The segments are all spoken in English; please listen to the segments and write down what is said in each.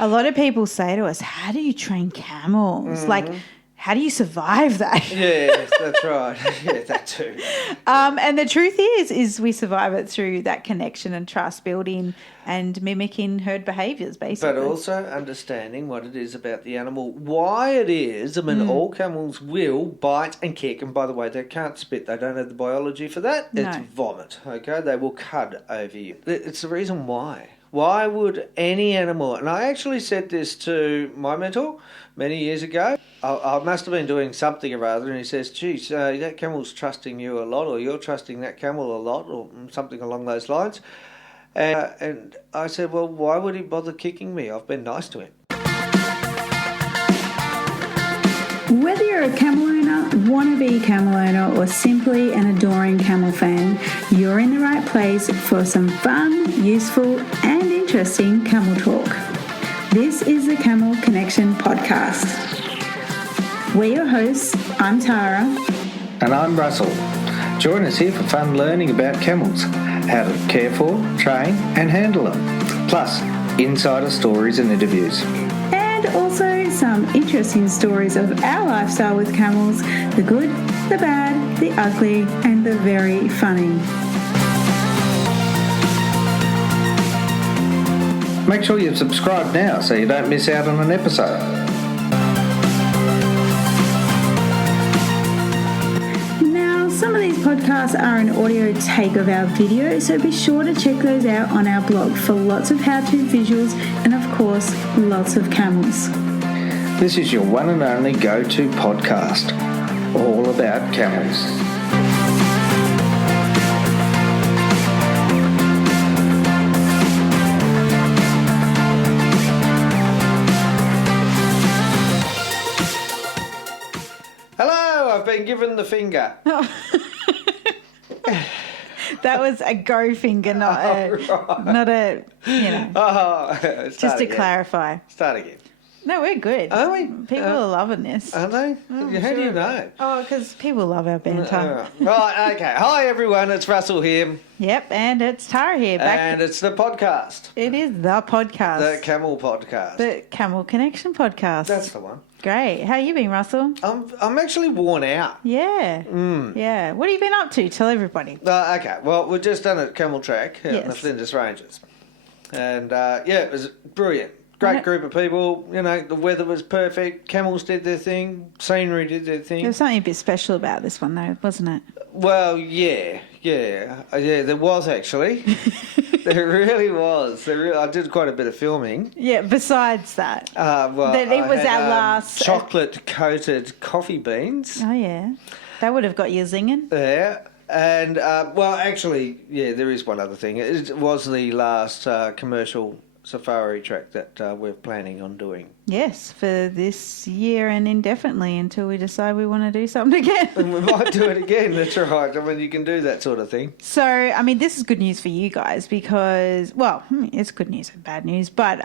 A lot of people say to us, how do you train camels? Like, how do you survive that? Yes, that's right. Yeah, that too. And the truth is we survive it through that connection and trust building and mimicking herd behaviours, basically. But also understanding what it is about the animal, why it is. I mean, all camels will bite and kick, and by the way, they can't spit. They don't have the biology for that. No. It's vomit, okay? They will cud over you. It's the reason why. Why would any animal, and I actually said this to my mentor many years ago. I must have been doing something or other, and he says, geez, that camel's trusting you a lot, or you're trusting that camel a lot, or something along those lines. And I said, well, why would he bother kicking me? I've been nice to him. Whether you're a camel owner, wannabe camel owner, or simply an adoring camel fan, you're in the right place for some fun, useful, and interesting camel talk. This is the Camel Connection Podcast. We're your hosts. I'm Tara. And I'm Russell. Join us here for fun learning about camels, how to care for, train and handle them, plus insider stories and interviews. And also some interesting stories of our lifestyle with camels, the good, the bad, the ugly and the very funny. Make sure you've subscribed now so you don't miss out on an episode. Some of these podcasts are an audio take of our video, so be sure to check those out on our blog for lots of how-to visuals and, of course, lots of camels. This is your one and only go-to podcast, all about camels. Hello, I've been given the finger. That was a go finger, not a, just to clarify. Start again. No, we're good. Are we? People are loving this. Are they? How do you know? Oh, because people love our banter. Right, okay. Hi, everyone. It's Russell here. Yep, and it's Tara here. And it's the podcast. It is the podcast. The Camel Podcast. The Camel Connection Podcast. That's the one. Great. How you been, Russell? I'm actually worn out. Yeah. Yeah. What have you been up to? Tell everybody. Okay. Well, we've just done a camel track out in the Flinders Ranges. And, it was brilliant. Great group of people. You know, the weather was perfect. Camels did their thing. Scenery did their thing. There was something a bit special about this one, though, wasn't it? Well, yeah, there was actually. There really was. I did quite a bit of filming. Yeah, besides that. It was our last... chocolate-coated coffee beans. Oh, yeah. That would have got you zinging. Yeah. And, there is one other thing. It was the last commercial safari track that we're planning on doing. Yes, for this year and indefinitely until we decide we want to do something again. And we might do it again, that's right. I mean, you can do that sort of thing. So, I mean, this is good news for you guys because, well, it's good news and bad news, but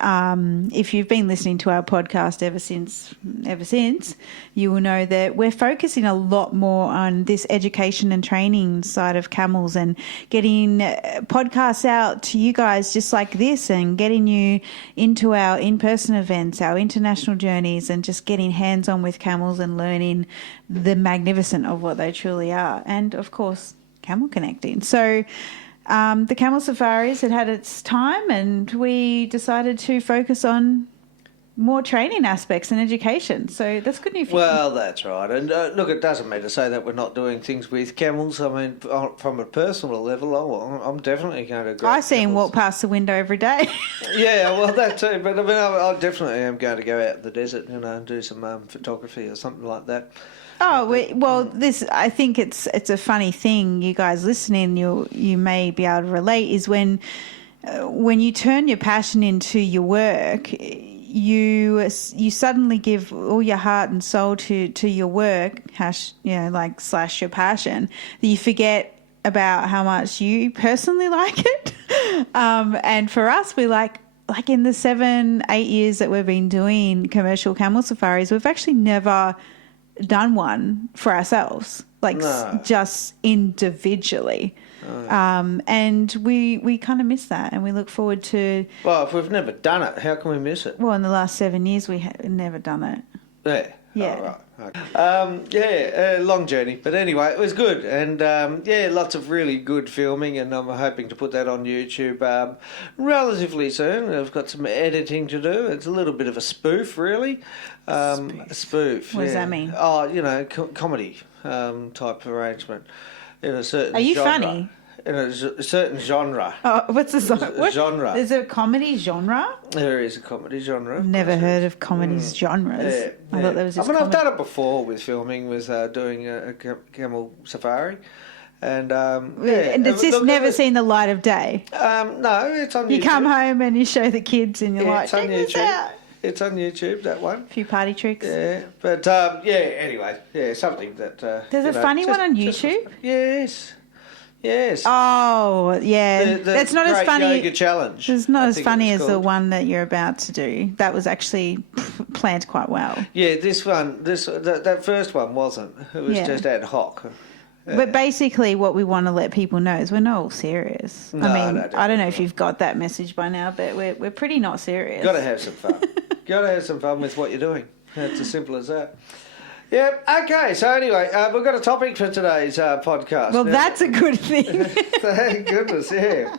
if you've been listening to our podcast ever since, you will know that we're focusing a lot more on this education and training side of camels and getting podcasts out to you guys just like this and getting you into our in-person events, our international journeys, and just getting hands-on with camels and learning the magnificent of what they truly are. And, of course, camel connecting. So the camel safaris had its time and we decided to focus on more training aspects and education. So that's good news for you. Well, that's right. And look, it doesn't mean to say that we're not doing things with camels. I mean, from a personal level, I'm definitely going to... I see him walk past the window every day. Yeah, well, that too. But I mean, I definitely am going to go out in the desert, and do some photography or something like that. Oh, this, I think it's a funny thing. You guys listening, you may be able to relate, is when you turn your passion into your work, you suddenly give all your heart and soul to your work, slash your passion, that you forget about how much you personally like it. And for us, we like in the 7-8 years that we've been doing commercial camel safaris, we've actually never done one for ourselves, just individually. And we kind of miss that, and we look forward to. Well, if we've never done it, how can we miss it? Well, in the last 7 years, we have never done it. Yeah. Yeah. Oh, right. Okay. Long journey, but anyway, it was good, and lots of really good filming, and I'm hoping to put that on YouTube relatively soon. I've got some editing to do. It's a little bit of a spoof, really. A spoof. What does that mean? Oh, comedy type arrangement in a certain. Are you genre. funny? In a certain genre. Oh, what's the genre? Is it a comedy genre? There is a comedy genre. I've never heard of comedy genres. Yeah, I thought there was just I've done it before with filming, with doing a camel safari. And it's just never seen the light of day. No, it's on YouTube. You come home and you show the kids and you're like, it's on check this YouTube. out. It's on YouTube, that one. A few party tricks. Yeah, but anyway, something that... There's a funny one on YouTube? Yes. Oh, yeah. That's not as funny. Yoga challenge. It's not as funny as the one that you're about to do. That was actually planned quite well. Yeah, that first one wasn't. It was just ad hoc. But basically, what we want to let people know is we're not all serious. No, I don't know if you've got that message by now, but we're pretty not serious. Got to have some fun. Got to have some fun with what you're doing. It's as simple as that. Yeah, okay, so anyway, we've got a topic for today's podcast. Well, that's a good thing. Thank goodness, yeah.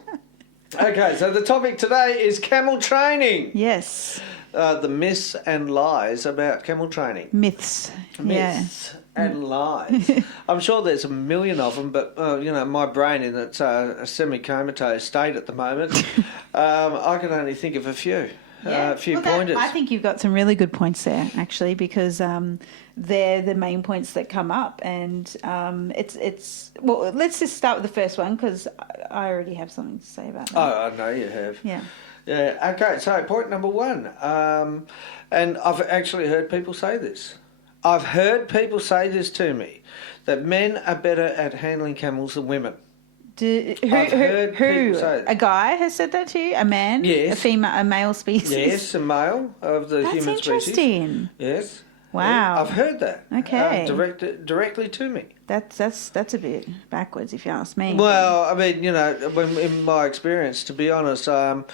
Okay, so the topic today is camel training. Yes. The myths and lies about camel training. Myths. And lies. I'm sure there's a million of them, but, my brain in its semi-comatose state at the moment, I can only think of a few. A few pointers. I think you've got some really good points there, actually, because they're the main points that come up, and it's well. Let's just start with the first one because I already have something to say about that. Oh, I know you have. Yeah. Yeah. Okay. So point number one, and I've actually heard people say this. I've heard people say this to me, that men are better at handling camels than women. Who? A guy has said that to you? A man? Yes. A male species? Yes, a male of the human species. That's interesting. Yes. Wow. Yeah, I've heard that. Okay. Directly to me. That's a bit backwards, if you ask me. Well, I mean, in my experience, to be honest, whether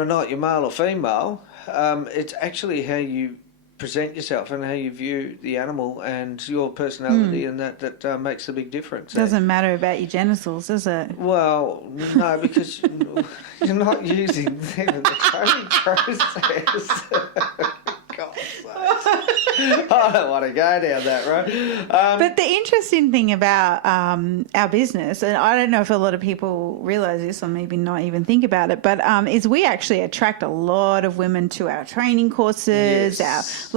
or not you're male or female, it's actually how you present yourself and how you view the animal and your personality, and that makes a big difference. Doesn't matter about your genitals, does it? Well, no, because you're not using them in the training process. God's sake. I don't want to go down that road. But the interesting thing about our business, and I don't know if a lot of people realise this or maybe not even think about it, but is we actually attract a lot of women to our training courses. Yes.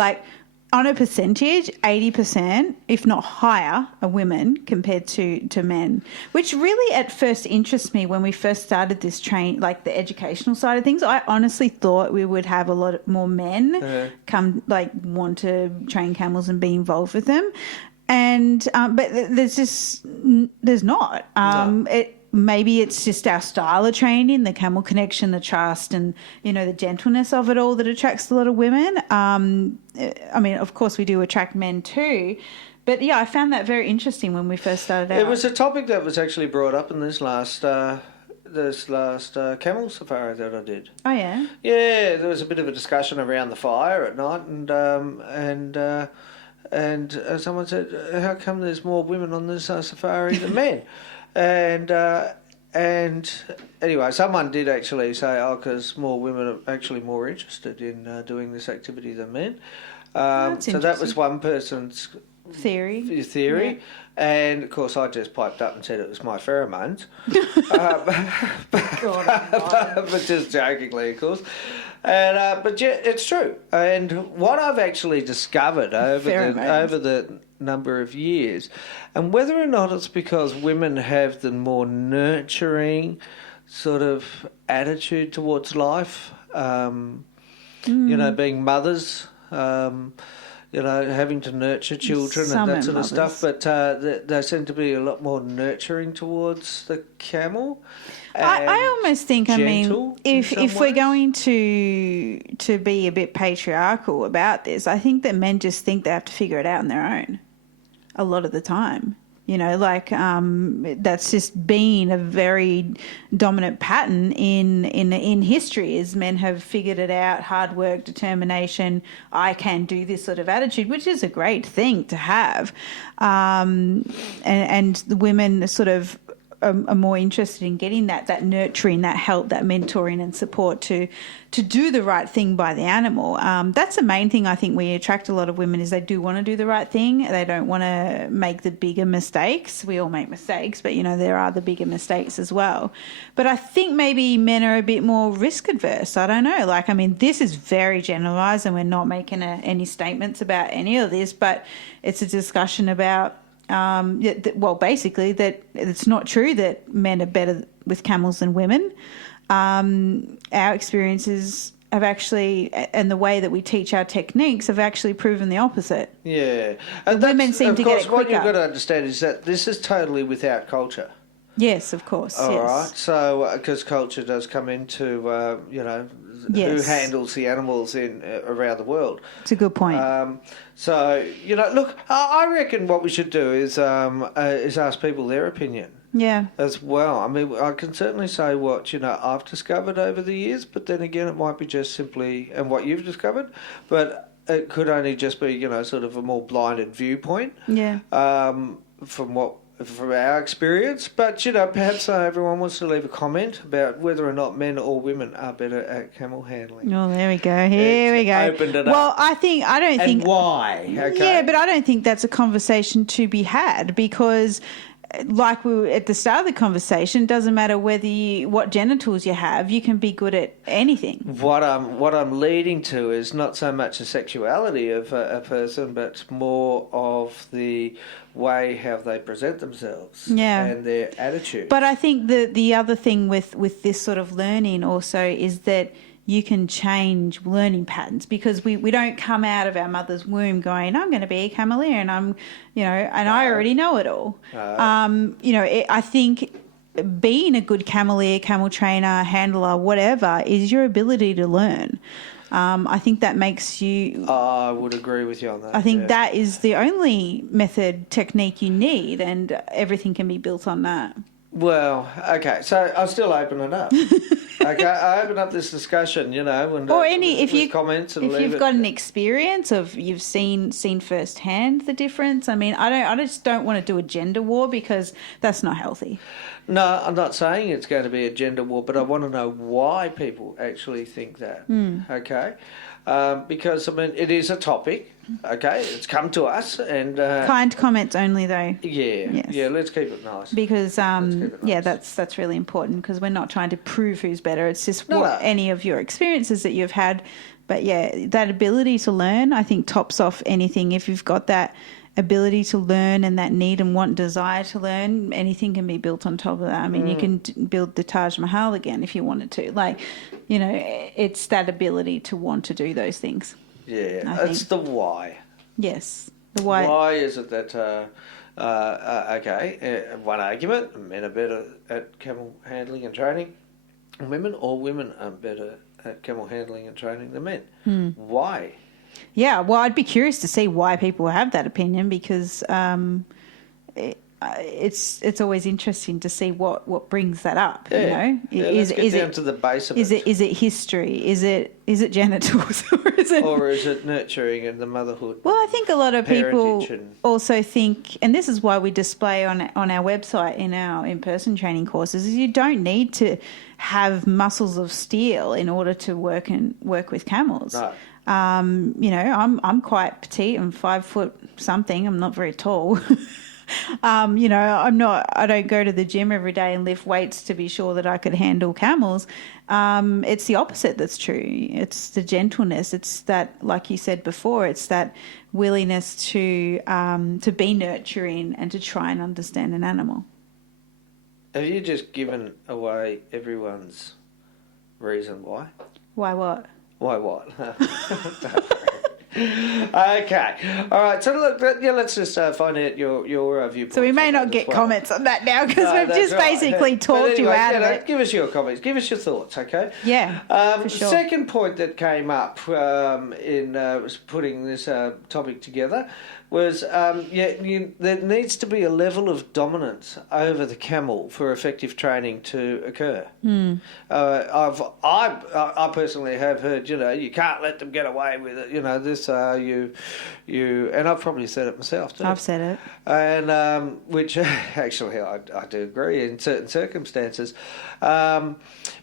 On a percentage, 80%, if not higher, are women compared to men, which really at first interests me when we first started this the educational side of things. I honestly thought we would have a lot more men want to train camels and be involved with them. And, but there's not. No. Maybe it's just our style of training, the camel connection, the trust, and, the gentleness of it all that attracts a lot of women. I mean, of course, we do attract men too. But, I found that very interesting when we first started out. It was a topic that was actually brought up in this last camel safari that I did. Oh, yeah? Yeah, there was a bit of a discussion around the fire at night, and someone said, how come there's more women on this safari than men? And anyway, someone did actually say, because more women are actually more interested in doing this activity than men. So that was one person's theory. Yeah. And, of course, I just piped up and said it was my pheromones. But just jokingly, of course. But yeah, it's true. And what I've actually discovered over the number of years, and whether or not it's because women have the more nurturing sort of attitude towards life, being mothers, having to nurture children and that sort of stuff, but they seem to be a lot more nurturing towards the camel. I almost think, if we're going to be a bit patriarchal about this, I think that men just think they have to figure it out on their own a lot of the time. That's just been a very dominant pattern in history, is men have figured it out, hard work, determination, I can do this sort of attitude, which is a great thing to have. And the women sort of are more interested in getting that nurturing, that help, that mentoring and support to do the right thing by the animal. That's the main thing I think we attract a lot of women, is they do want to do the right thing. They don't want to make the bigger mistakes. We all make mistakes, but, there are the bigger mistakes as well. But I think maybe men are a bit more risk adverse. I don't know. This is very generalised and we're not making any statements about any of this, but it's a discussion about basically that it's not true that men are better with camels than women. Our experiences have actually, and the way that we teach our techniques have actually proven the opposite. Yeah. And women seem to get it quicker. What you've got to understand is that this is totally without culture. Yes, of course. All right. So, because culture does come into, who handles the animals around the world. It's a good point. Look, I reckon what we should do is ask people their opinion. Yeah. As well. I can certainly say what, I've discovered over the years, but then again, it might be just simply, and what you've discovered, but it could only just be, sort of a more blinded viewpoint. Yeah. From our experience, but perhaps everyone wants to leave a comment about whether or not men or women are better at camel handling. Oh, there we go. Here we go. Opened it well, up. I don't think. And why? Okay. Yeah, but I don't think that's a conversation to be had, because, like we were at the start of the conversation, it doesn't matter what genitals you have, you can be good at anything. What I'm leading to is not so much the sexuality of a person, but more of the way how they present themselves and their attitude. But I think the other thing with this sort of learning also is that you can change learning patterns, because we don't come out of our mother's womb going, I'm going to be a cameleer and I already know it all. I think being a good cameleer, camel trainer, handler, whatever, is your ability to learn. I think that makes you... I would agree with you on that. I think that is the only technique you need, and everything can be built on that. Well, okay, so I'll still open it up. Okay, I open up this discussion, if you've got an experience of you've seen firsthand the difference. I just don't want to do a gender war, because that's not healthy. No, I'm not saying it's going to be a gender war, but I want to know why people actually think that. Okay, because it is a topic. Okay, it's come to us, and kind comments only, though. Yeah, let's keep it nice. Because that's really important, because we're not trying to prove who's better. It's just any of your experiences that you've had. But that ability to learn, I think, tops off anything. If you've got that ability to learn and that need and want, desire to learn, anything can be built on top of that. You can build the Taj Mahal again if you wanted to. It's that ability to want to do those things. Yeah, it's the why. Yes, the why. Why is it that, one argument, men are better at camel handling and training than women, or women are better at camel handling and training than men? Why? Yeah, well, I'd be curious to see why people have that opinion, because it's always interesting to see what brings that up. Yeah. Let's get down to the base of it. Is it history? Is it genitals, or is it nurturing and the motherhood? Well, I think a lot of people also think, and this is why we display on our website in our in-person training courses, is you don't need to have muscles of steel in order to work with camels. No. I'm quite petite. I'm 5 foot something. I'm not very tall. I don't go to the gym every day and lift weights to be sure that I could handle camels. It's the opposite that's true. It's the gentleness. It's that, like you said before, it's that willingness to be nurturing and to try and understand an animal. Have you just given away everyone's reason why? Why what? Why what? Okay. All right. So look, let's just find out your viewpoint. So we may not get comments on that now, because we've just basically talked you out of it. Give us your comments. Give us your thoughts. Okay. Yeah. For sure. Second point that came up in putting this topic together was there needs to be a level of dominance over the camel for effective training to occur. I personally have heard, you can't let them get away with it. And I've probably said it myself too. I've said it. And which actually I do agree in certain circumstances.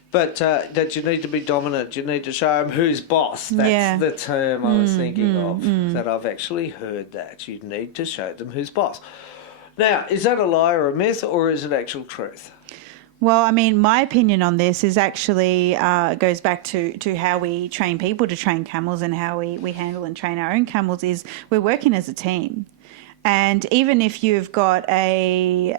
But that you need to be dominant. You need to show them who's boss. That's the term I was thinking of. That I've actually heard that. You need to show them who's boss. Now, is that a lie or a myth, or is it actual truth? Well, I mean, my opinion on this is actually goes back to how we train people to train camels and how we handle and train our own camels is we're working as a team. And even if you've got a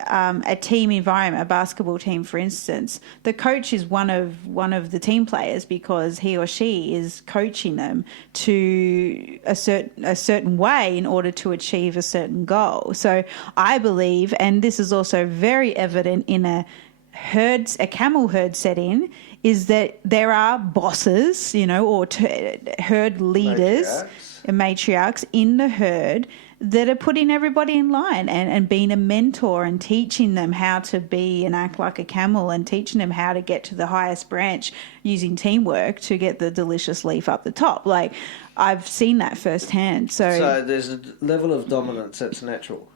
team environment, a basketball team, for instance, the coach is one of the team players because he or she is coaching them to a certain way in order to achieve a certain goal. So I believe, and this is also very evident in a camel herd setting, is that there are bosses, or herd leaders, matriarchs in the herd that are putting everybody in line and being a mentor and teaching them how to be and act like a camel and teaching them how to get to the highest branch using teamwork to get the delicious leaf up the top. Like, I've seen that firsthand. So there's a level of dominance that's natural.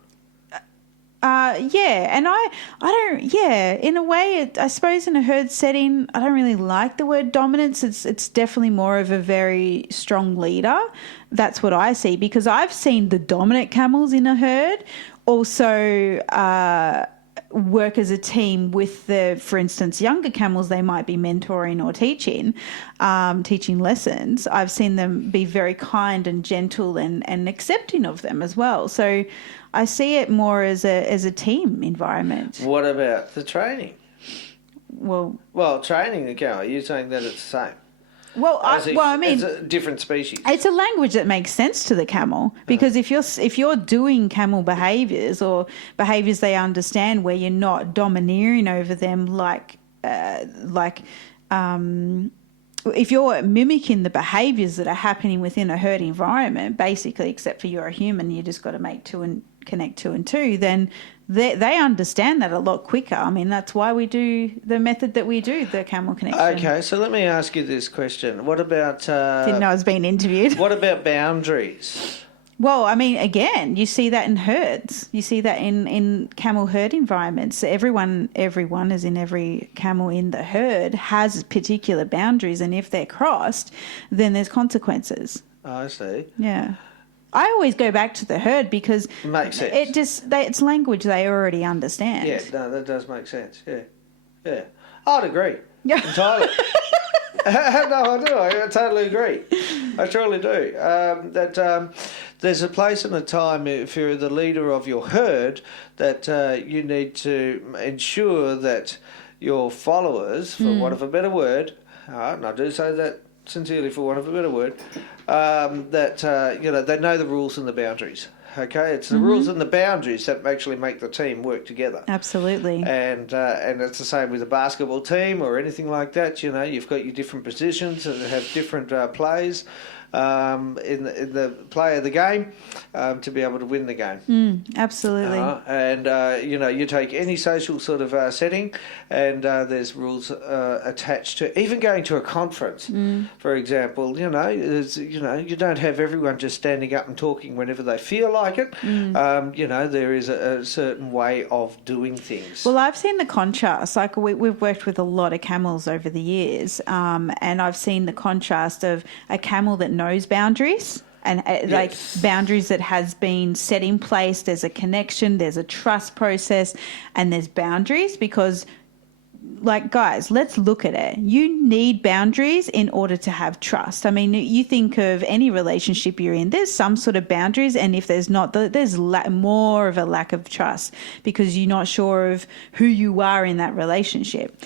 And I don't, in a way, I suppose in a herd setting, I don't really like the word dominance. It's definitely more of a very strong leader. That's what I see, because I've seen the dominant camels in a herd also work as a team with for instance, younger camels they might be mentoring or teaching lessons. I've seen them be very kind and gentle and accepting of them as well. So I see it more as a team environment. What about the training? Well, training the camel, you're saying that it's the same. I mean, it's a different species. It's a language that makes sense to the camel, because if you're doing camel behaviours or behaviours they understand, where you're not domineering over them, if you're mimicking the behaviours that are happening within a herd environment, basically, except for you're a human, you just got to make connect two and two, then they understand that a lot quicker. I mean, that's why we do the method that we do, the camel connection. Okay, so let me ask you this question. What about... Didn't know I was being interviewed. What about boundaries? Well, I mean, again, you see that in herds. You see that in camel herd environments. Everyone as in every camel in the herd has particular boundaries, and if they're crossed, then there's consequences. Oh, I see. Yeah. I always go back to the herd because makes sense. It's language they already understand. Yeah, no, that does make sense. Yeah. I'd agree. Yeah. Entirely. No, I do. I totally agree. I truly do. There's a place and a time, if you're the leader of your herd, that you need to ensure that your followers, for want of a better word, and I do say that sincerely for want of a better word, that they know the rules and the boundaries. Okay, it's the rules and the boundaries that actually make the team work together. Absolutely. And it's the same with a basketball team or anything like that. You've got your different positions that have different plays in the play of the game to be able to win the game. Absolutely. You take any social sort of setting, and there's rules attached to even going to a conference, for example. You don't have everyone just standing up and talking whenever they feel like it. There is a certain way of doing things. Well, I've seen the contrast. Like we've worked with a lot of camels over the years, and I've seen the contrast of a camel that knows boundaries and like boundaries that has been set in place. There's a connection, there's a trust process, and there's boundaries because, like, guys, let's look at it. You need boundaries in order to have trust. I mean, you think of any relationship you're in, there's some sort of boundaries, and if there's not, there's more of a lack of trust because you're not sure of who you are in that relationship.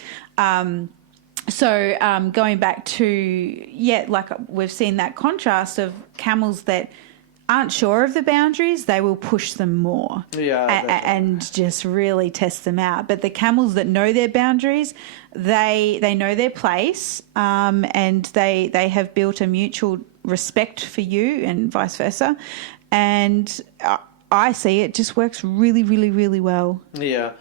So going back to, like we've seen that contrast of camels that aren't sure of the boundaries, they will push them more and just really test them out. But the camels that know their boundaries, they know their place, and they have built a mutual respect for you and vice versa. And I see it just works really, really, really well. Yeah.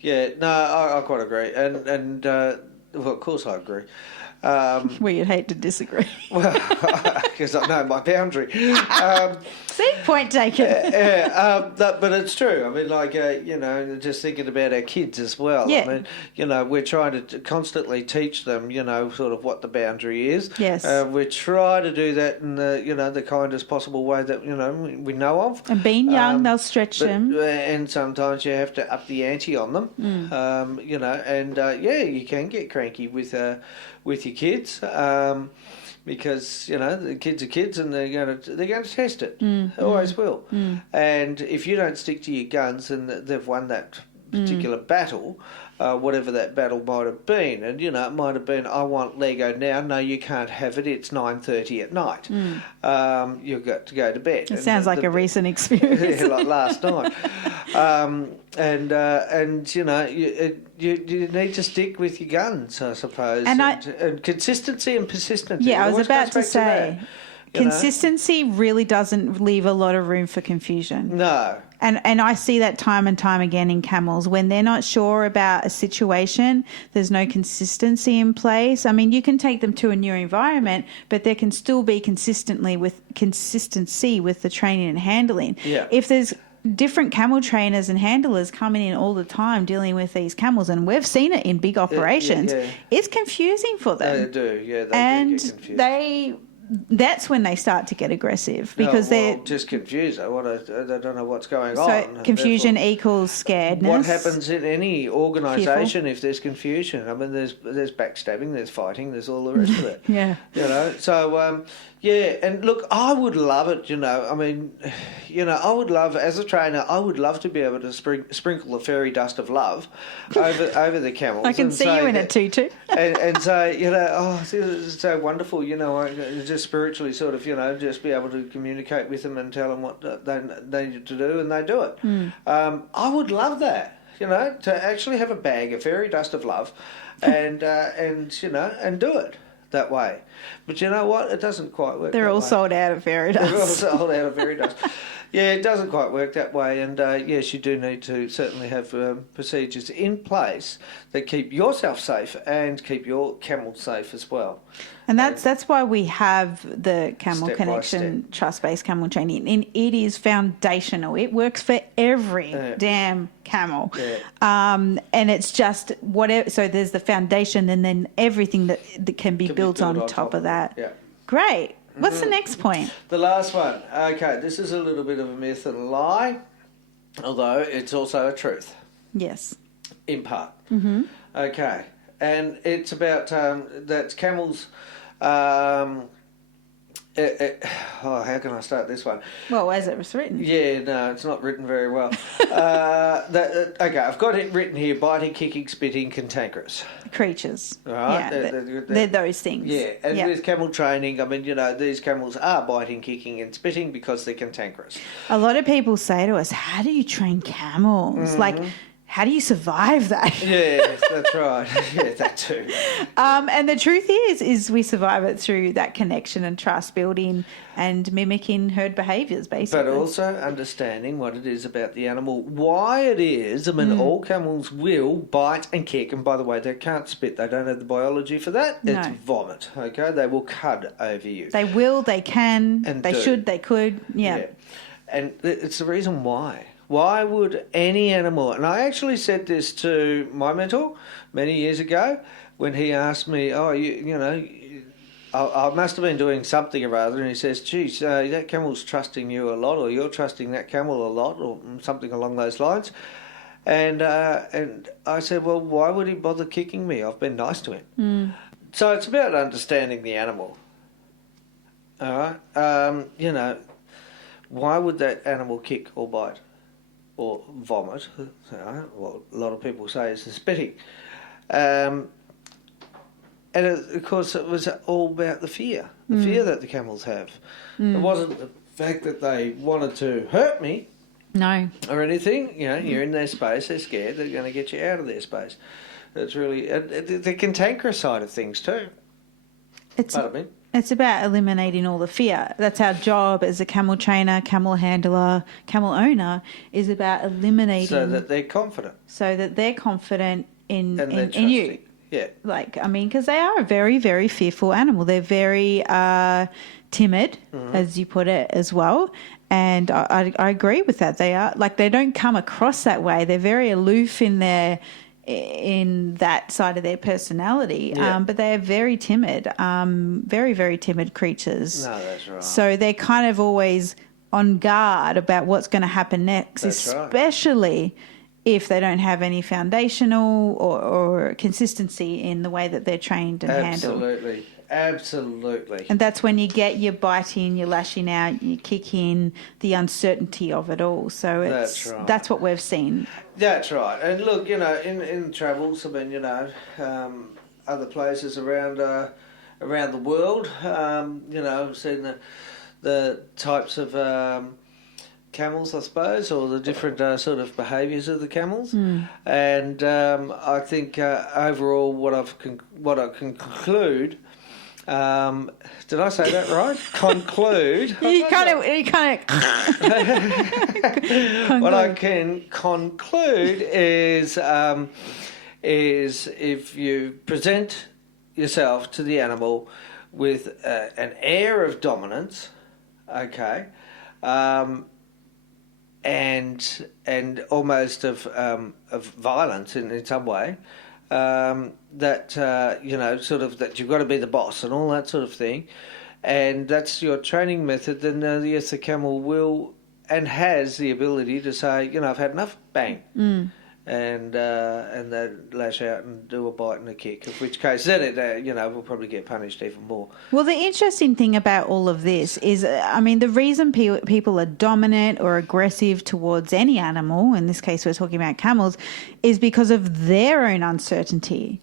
Yeah, no, I quite agree. And well, of course I agree. Well, you'd hate to disagree. Well, because I know my boundary. See, point taken. But it's true. I mean, like, just thinking about our kids as well. Yeah. I mean, we're trying to constantly teach them, sort of what the boundary is. Yes. We try to do that in the kindest possible way that, we know of. And being young, they'll stretch them. And sometimes you have to up the ante on them. You can get cranky with your kids. Because the kids are kids and they're going to test it. They always will. And if you don't stick to your guns and they've won that particular battle, whatever that battle might have been, and it might have been, I want Lego now. No, you can't have it. It's 9:30 at night. You've got to go to bed. It sounds like a recent experience. Like last night. You need to stick with your guns, I suppose. And consistency and persistence. Yeah, I was about to say, consistency really doesn't leave a lot of room for confusion. No. And I see that time and time again in camels. When they're not sure about a situation, there's no consistency in place. I mean, you can take them to a new environment, but there can still be consistency with the training and handling. Yeah. If there's different camel trainers and handlers coming in all the time dealing with these camels, and we've seen it in big operations, it's confusing for them. They do, yeah. They do get confused. That's when they start to get aggressive because they're just confused. They don't know what's going on. So confusion equals scaredness. What happens in any organisation if there's confusion? I mean, there's backstabbing, there's fighting, there's all the rest of it. Yeah. So and look, I would love it. I mean, I would love, as a trainer, I would love to be able to sprinkle the fairy dust of love over the camels. I can see you in it too. and say, this is so wonderful. Just spiritually sort of, just be able to communicate with them and tell them what they need to do, and they do it. I would love that, to actually have a bag of fairy dust of love and do it that way. But you know what? It doesn't quite work. They're all sold out of fairy dust. They're all sold out of fairy dust. Yeah, it doesn't quite work that way. And yes, you do need to certainly have procedures in place that keep yourself safe and keep your camel safe as well. And that's why we have the Camel Step by Connection trust-based camel training. And it is foundational. It works for every damn camel. Yeah. And it's just whatever. So there's the foundation and then everything that can be built on top of that. Yeah. Great. What's the next point? The last one. Okay, this is a little bit of a myth and a lie, although it's also a truth. Yes. In part. Mm-hmm. Okay. And it's about that camels... how can I start this one? Well, as it was written. Yeah, no, it's not written very well. Okay, I've got it written here: biting, kicking, spitting, cantankerous. Creatures. Right? Yeah, they're those things. Yeah, and with camel training, I mean, these camels are biting, kicking, and spitting because they're cantankerous. A lot of people say to us, how do you train camels? Mm-hmm. Like, how do you survive that? Yes, that's right. Yeah, that too. And the truth is we survive it through that connection and trust building and mimicking herd behaviours, basically. But also understanding what it is about the animal, why it is. I mean, all camels will bite and kick. And by the way, they can't spit. They don't have the biology for that. No. It's vomit, okay? They will cud over you. They will, they can, and they should, they could. Yeah. And it's the reason why. Why would any animal... And I actually said this to my mentor many years ago when he asked me, I must have been doing something or other, and he says, geez, that camel's trusting you a lot, or you're trusting that camel a lot, or something along those lines. And I said, well, why would he bother kicking me? I've been nice to him. So it's about understanding the animal. All right? Why would that animal kick or bite? Or vomit, well, a lot of people say it's the spitting. And of course it was all about the fear that the camels have. It wasn't the fact that they wanted to hurt me. No. Or anything. You're in their space, they're scared, they're going to get you out of their space. It's really the cantankerous side of things too. It's about eliminating all the fear. That's our job as a camel trainer, camel handler, camel owner, is about eliminating... So that they're confident. In And in you. Yeah. Because they are a very, very fearful animal. They're very timid, as you put it, as well. And I agree with that. They are, they don't come across that way. They're very aloof in that side of their personality. Yeah. But they are very timid, very, very timid creatures. No, that's right. So they're kind of always on guard about what's going to happen next, especially if they don't have any foundational or consistency in the way that they're trained and handled. Absolutely. And that's when you get your biting, your lashing out, your kicking, the uncertainty of it all. So that's what we've seen. That's right. And look, in travels, I mean, other places around the world, I've seen the types of camels, I suppose, or the different sort of behaviours of the camels. And I think overall, what I can conclude. Did I say that right? Conclude. You kind of. What I can conclude is if you present yourself to the animal with an air of dominance, okay, and almost of violence in some way. That you've got to be the boss and all that sort of thing, and that's your training method, then yes, the camel will and has the ability to say, I've had enough, bang, and they lash out and do a bite and a kick. In which case, then it will probably get punished even more. Well, the interesting thing about all of this is, the reason people are dominant or aggressive towards any animal, in this case we're talking about camels, is because of their own uncertainty.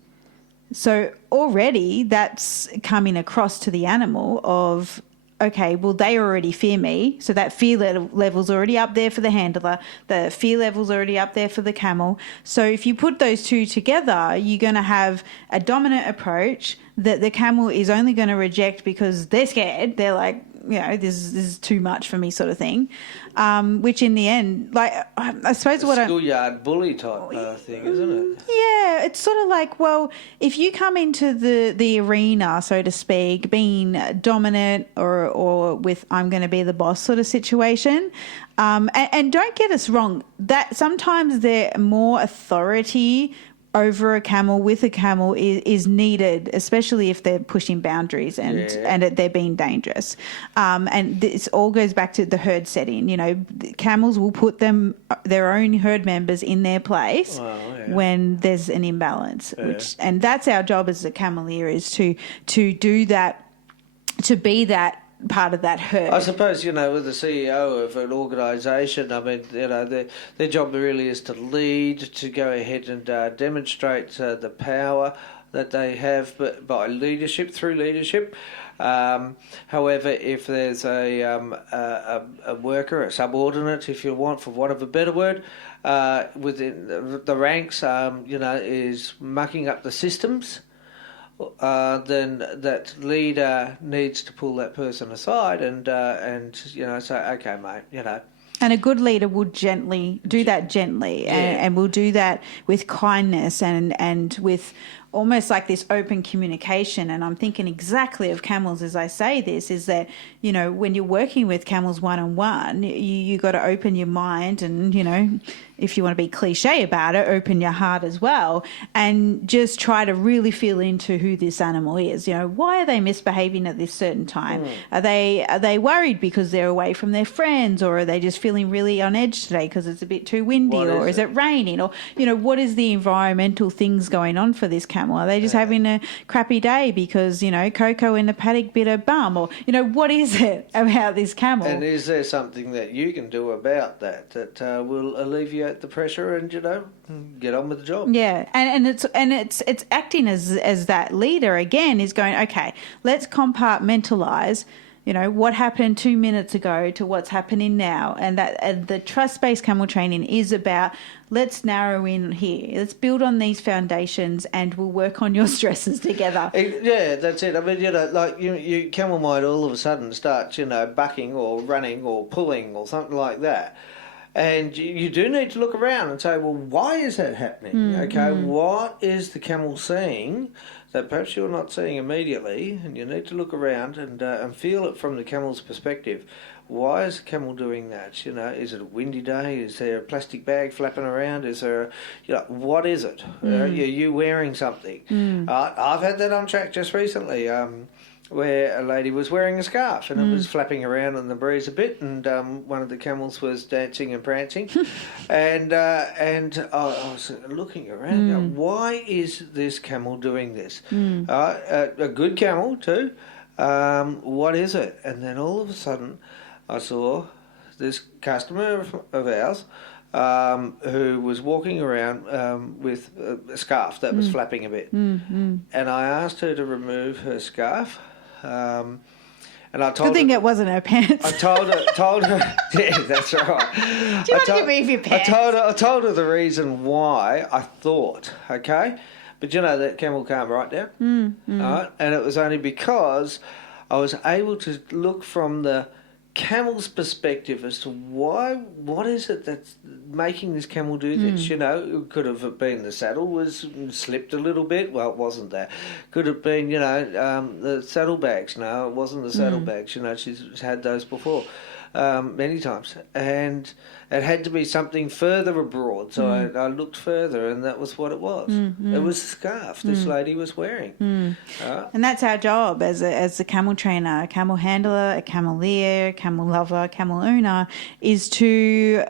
So already that's coming across to the animal of, okay, well, they already fear me, so that fear level's already up there for the handler. The fear level's already up there for the camel. So if you put those two together, you're going to have a dominant approach that the camel is only going to reject because they're scared. They're like, this is too much for me, sort of thing. Which in the end, I suppose schoolyard bully type thing, isn't it? Yeah, it's sort of like, well, if you come into the arena, so to speak, being dominant or with I'm going to be the boss sort of situation, and don't get us wrong, that sometimes there more authority over a camel with a camel is needed, especially if they're pushing boundaries and they're being dangerous. And this all goes back to the herd setting. Camels will put their own herd members in their place when there's an imbalance. And that's our job as a cameleer, is to do that, to be that part of that herd. I suppose, with the CEO of an organisation, their job really is to lead, to go ahead and demonstrate the power that they have by leadership, through leadership. However, if there's a worker, a subordinate, if you want, for want of a better word, within the ranks, is mucking up the systems, then that leader needs to pull that person aside and say, okay, mate, And a good leader will gently do that and will do that with kindness and with almost like this open communication. And I'm thinking exactly of camels as I say this, is that, when you're working with camels one-on-one, you got to open your mind and, if you want to be cliche about it, open your heart as well, and just try to really feel into who this animal is. Why are they misbehaving at this certain time? Are they worried because they're away from their friends, or are they just feeling really on edge today because it's a bit too windy, or is it raining, or what is the environmental things going on for this camel? Are they just having a crappy day because Coco in the paddock bit her bum, or what is it about this camel? And is there something that you can do about that will alleviate the pressure and get on with the job? Yeah, and it's acting as that leader again, is going, okay, let's compartmentalize you know, what happened 2 minutes ago to what's happening now. And the trust-based camel training is about, let's narrow in here. Let's build on these foundations and we'll work on your stresses together. Yeah, that's it. I mean, you know, like you camel might all of a sudden start, you know, bucking or running or pulling or something like that. And you do need to look around and say, well, why is that happening? Okay, what is the camel seeing that perhaps you're not seeing immediately? And you need to look around and feel it from the camel's perspective. Why is the camel doing that? You know, is it a windy day? Is there a plastic bag flapping around? Is there, what is it? Are you wearing something? I've had that on track just recently. Where a lady was wearing a scarf and it was flapping around in the breeze a bit, and one of the camels was dancing and prancing, and I was looking around, going, why is this camel doing this? A good camel too. What is it? And then all of a sudden, I saw this customer of ours who was walking around with a scarf that was flapping a bit, and I asked her to remove her scarf. And I told Good thing her, it wasn't her pants. I told her, yeah, that's right. Do you want to remove your pants? I told her the reason why I thought, okay, but you know that camel can't write down, right? And it was only because I was able to look from the camel's perspective as to what is it that's making this camel do this. You know, it could have been the saddle was slipped a little bit. Well, it wasn't that. Could have been, you know, the saddlebags. No, it wasn't the saddlebags. You know, she's had those before many times, and it had to be something further abroad. So I looked further, and that was what it was. It was the scarf this lady was wearing. And that's our job as a camel trainer, a camel handler, a cameleer, a camel lover, camel owner, is to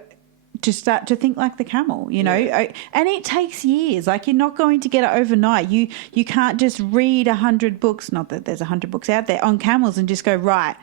start to think like the camel, you know. And it takes years. Like, you're not going to get it overnight. You can't just read 100 books, not that there's 100 books out there, on camels and just go, right,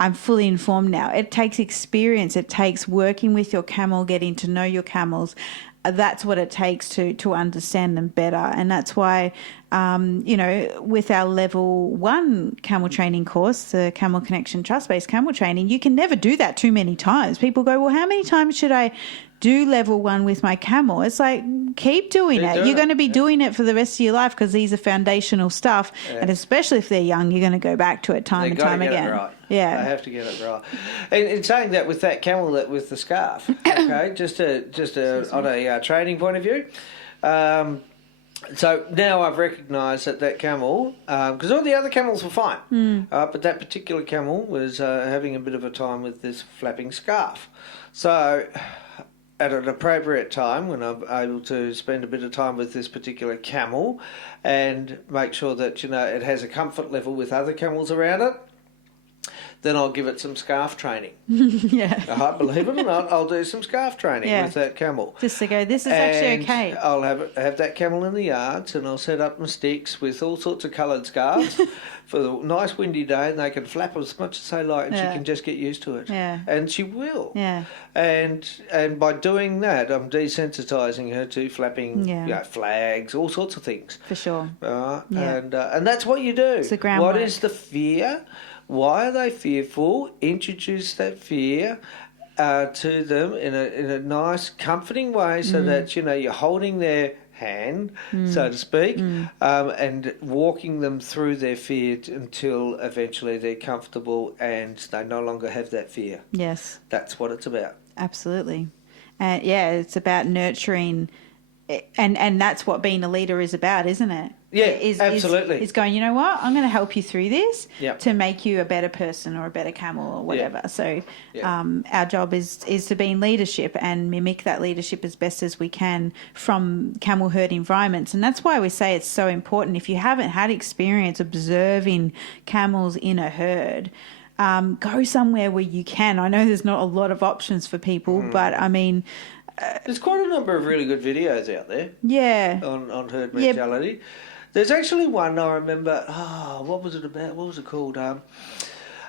I'm fully informed now. It takes experience. It takes working with your camel, getting to know your camels. That's what it takes to understand them better. And that's why, you know, with our level 1 camel training course, the Camel Connection Trust-Based Camel Training, you can never do that too many times. People go, well, how many times should I do level 1 with my camel? It's like, keep doing it. You're going to be doing it for the rest of your life, because these are foundational stuff. And especially if they're young, you're going to go back to it time and time again. Right. Yeah, I have to get it right. And saying that with that camel, that with the scarf, okay, just on a training point of view. So now I've recognised that camel, because all the other camels were fine, but that particular camel was having a bit of a time with this flapping scarf. So at an appropriate time, when I'm able to spend a bit of time with this particular camel and make sure that, you know, it has a comfort level with other camels around it, then I'll give it some scarf training. Believe it or not, I'll do some scarf training with that camel. Just to go, this is actually okay. I'll have that camel in the yards, and I'll set up my sticks with all sorts of coloured scarves for the nice windy day, and they can flap as much as they like, and she can just get used to it. And she will. And by doing that, I'm desensitising her to flapping, you know, flags, all sorts of things. For sure. And that's what you do. It's the groundwork. What is the fear? Why are they fearful? Introduce that fear to them in a nice, comforting way, so that, you know, you're holding their hand, so to speak, and walking them through their fear until eventually they're comfortable and they no longer have that fear. Yes. That's what it's about. Absolutely. And it's about nurturing, and that's what being a leader is about, isn't it? Yeah, absolutely. Is going, you know what, I'm going to help you through this to make you a better person or a better camel or whatever. So our job is to be in leadership and mimic that leadership as best as we can from camel herd environments. And that's why we say it's so important. If you haven't had experience observing camels in a herd, go somewhere where you can. I know there's not a lot of options for people, but I mean, there's quite a number of really good videos out there. Yeah. On herd mentality. There's actually one I remember. What was it about? What was it called?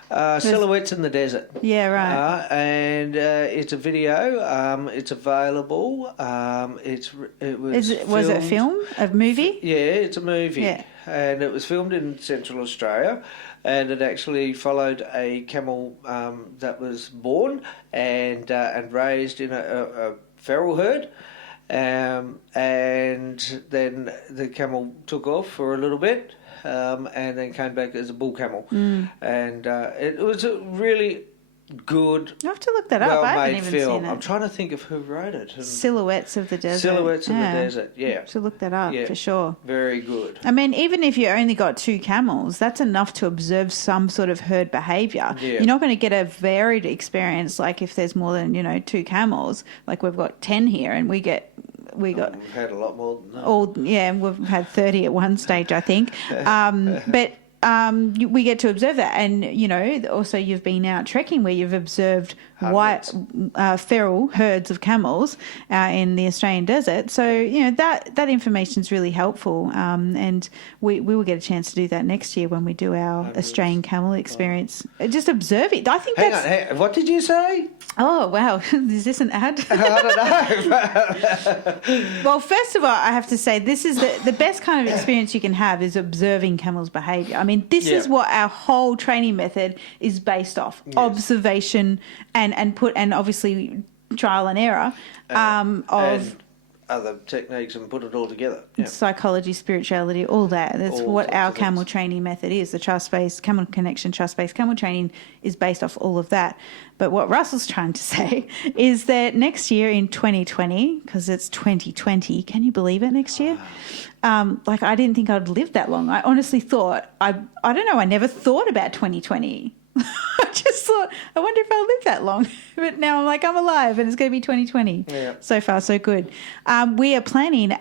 Silhouettes in the Desert. Yeah, right. And it's a video. It's available. Was it a film? A movie? Yeah, it's a movie. Yeah. And it was filmed in Central Australia, and it actually followed a camel that was born and raised in a feral herd. And then the camel took off for a little bit, and then came back as a bull camel. And it was a really good, I have to look that up. I haven't well-made even film. seen it. I'm trying to think of who wrote it. Silhouettes of the Desert. Silhouettes of the Desert, yeah. To look that up for sure. Very good. I mean, even if you only got 2 camels, that's enough to observe some sort of herd behaviour. Yeah. You're not going to get a varied experience like if there's more than 2 camels. Like we've got 10 here, and we got. We've had a lot more than that. We've had 30 at one stage, I think. But we get to observe that, and also you've been out trekking where you've observed feral herds of camels in the Australian desert. So that information is really helpful, and we will get a chance to do that next year when we do our Australian camel experience. Just observe it. I think Hang on, what did you say? Oh wow, is this an ad? I don't know. Well, first of all, I have to say this is the best kind of experience you can have is observing camels' behaviour. I mean, this is what our whole training method is based off: observation and obviously trial and error of other techniques, and put it all together. Psychology, spirituality, all that. That's all what our of camel training method is. The trust-based camel connection, trust-based camel training is based off all of that. But what Russell's trying to say is that next year in 2020, because it's 2020, can you believe it? Next year, I didn't think I'd live that long. I honestly thought I don't know. I never thought about 2020. I just thought, I wonder if I'll live that long. But now I'm like, I'm alive and it's going to be 2020. Yeah. So far, so good. We are planning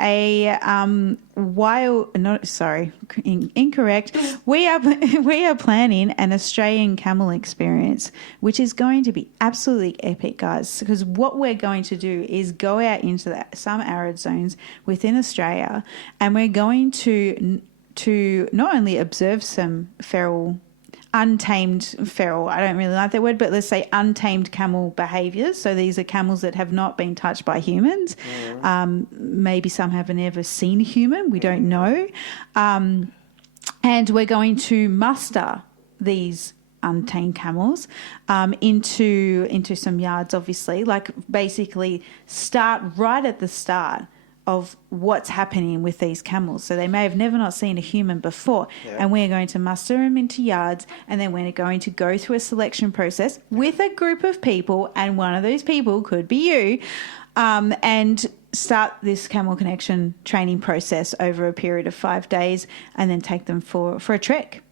incorrect. We are planning an Australian camel experience, which is going to be absolutely epic, guys, because what we're going to do is go out into some arid zones within Australia, and we're going to not only observe some untamed feral, I don't really like that word, but let's say untamed camel behaviours. So these are camels that have not been touched by humans. Maybe some haven't ever seen a human. We don't know. And we're going to muster these untamed camels into some yards, obviously. Like basically start right at the start of what's happening with these camels. So they may have never not seen a human before, and we're going to muster them into yards, and then we're going to go through a selection process with a group of people, and one of those people could be you, and start this camel connection training process over a period of 5 days, and then take them for a trek.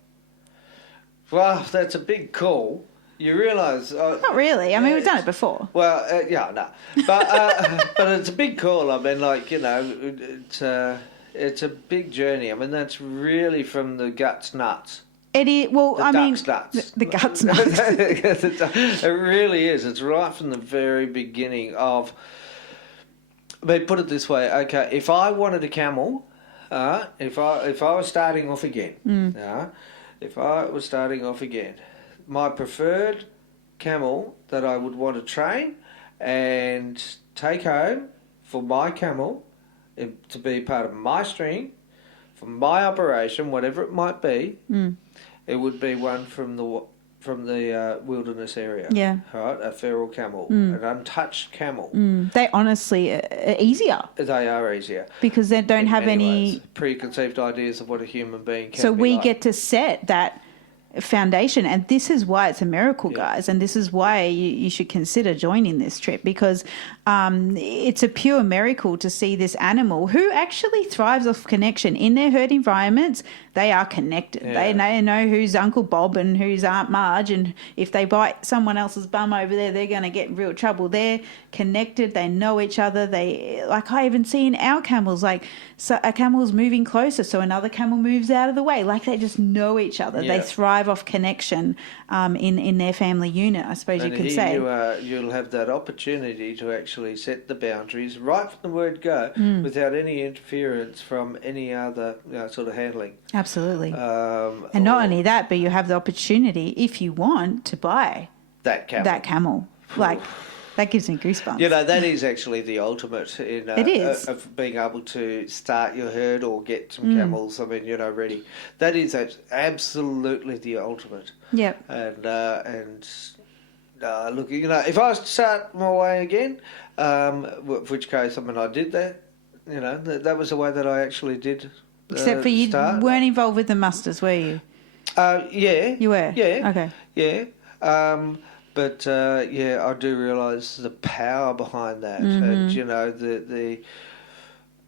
Well, that's a big call. You realise... Not really. I mean, we've done it before. Well, no. But it's a big call. I mean, it's a big journey. I mean, that's really from the guts nuts. It is. Well, Nuts. The guts nuts. It really is. It's right from the very beginning of... I mean, put it this way. Okay, if I wanted a camel, if I was starting off again, my preferred camel that I would want to train and take home for my camel to be part of my string, for my operation, whatever it might be, it would be one from the wilderness area. Yeah. Right? A feral camel, an untouched camel. They honestly are easier. They are easier. Because they don't have any preconceived ideas of what a human being can be. So we like. get to set that foundation, and this is why it's a miracle, guys, and this is why you should consider joining this trip, because it's a pure miracle to see this animal who actually thrives off connection in their herd environments. They are connected. They know who's Uncle Bob and who's Aunt Marge, and if they bite someone else's bum over there, they're going to get in real trouble. They're connected. They know each other. I even see in our camels, so a camel's moving closer, so another camel moves out of the way. Like they just know each other. They thrive drive off connection in their family unit, I suppose you could say. You'll have that opportunity to actually set the boundaries right from the word go without any interference from any other sort of handling. Absolutely. And not only that, but you have the opportunity, if you want, to buy that camel. Like, that gives me goosebumps. That is actually the ultimate in it is. Of being able to start your herd or get some camels. I mean, ready. That is absolutely the ultimate. Yep. And look, if I was to start my way again, which case, I mean, I did that. That was the way that I actually did. Except for you weren't involved with the musters, were you? Yeah. You were? Yeah. Okay. Yeah. But I do realise the power behind that, and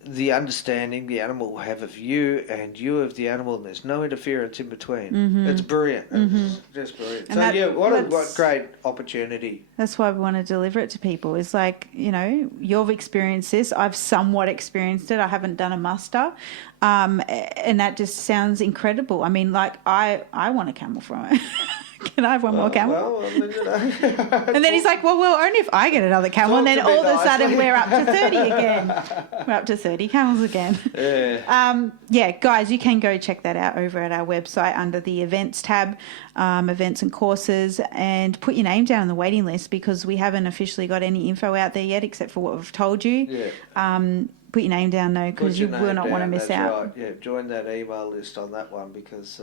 the understanding the animal will have of you and you of the animal, and there's no interference in between. It's brilliant. It's just brilliant. And what a great opportunity. That's why we want to deliver it to people. It's like, you've experienced this. I've somewhat experienced it. I haven't done a muster. And that just sounds incredible. I mean, like, I want a camel from it. Can I have one more camel? Well, I mean, And then he's like, well, only if I get another camel. And then all of a sudden we're up to 30 again. We're up to 30 camels again. Yeah. Guys, you can go check that out over at our website under the events tab, events and courses, and put your name down on the waiting list, because we haven't officially got any info out there yet except for what we've told you. Yeah. Put your name down, though, because you will not want to miss out. Right. Yeah, join that email list on that one, because...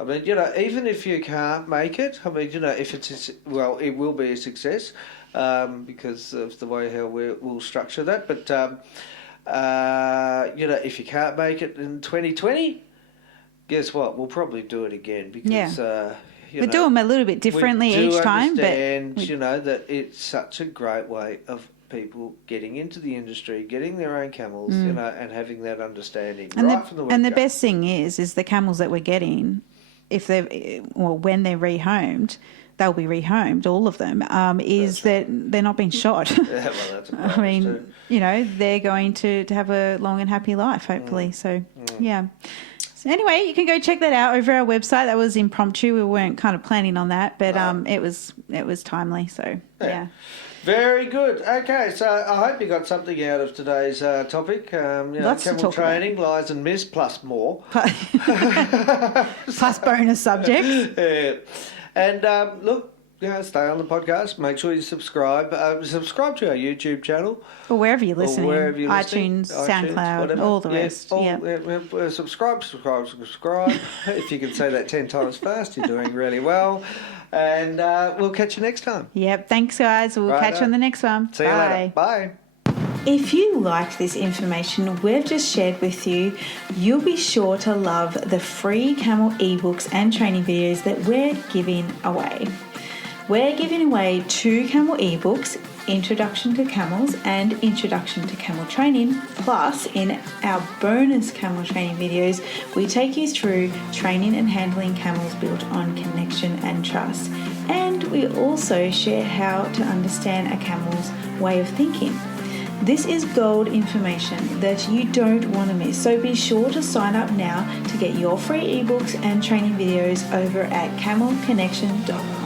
I mean, even if you can't make it, I mean, if it's, it will be a success because of the way how we'll structure that. But, if you can't make it in 2020, guess what? We'll probably do it again, because, we do them a little bit differently each time. And that it's such a great way of people getting into the industry, getting their own camels, and having that understanding from the word go. Best thing is the camels that we're getting, when they're rehomed, they'll be rehomed, all of them, that they're not being shot. Yeah, well, that's a bonus I mean, too. They're going to have a long and happy life, hopefully. So, yeah. So anyway, you can go check that out over our website. That was impromptu. We weren't kind of planning on that, but it was timely. So, yeah. Very good. Okay, so I hope you got something out of today's topic. Lots to camel talk training, lies and myths, plus more. Plus bonus subjects. Yeah. And look, stay on the podcast. Make sure you subscribe. Subscribe to our YouTube channel. Or wherever you're listening. iTunes, SoundCloud, whatever. all the rest. Subscribe. If you can say that 10 times fast, you're doing really well. And we'll catch you next time. Yep. Thanks, guys. We'll catch you on the next one. See you later. Bye. If you liked this information we've just shared with you, you'll be sure to love the free camel ebooks and training videos that we're giving away. We're giving away 2 camel ebooks, Introduction to Camels and Introduction to Camel Training. Plus, in our bonus camel training videos, we take you through training and handling camels built on connection and trust. And we also share how to understand a camel's way of thinking. This is gold information that you don't want to miss, so be sure to sign up now to get your free ebooks and training videos over at camelconnection.com.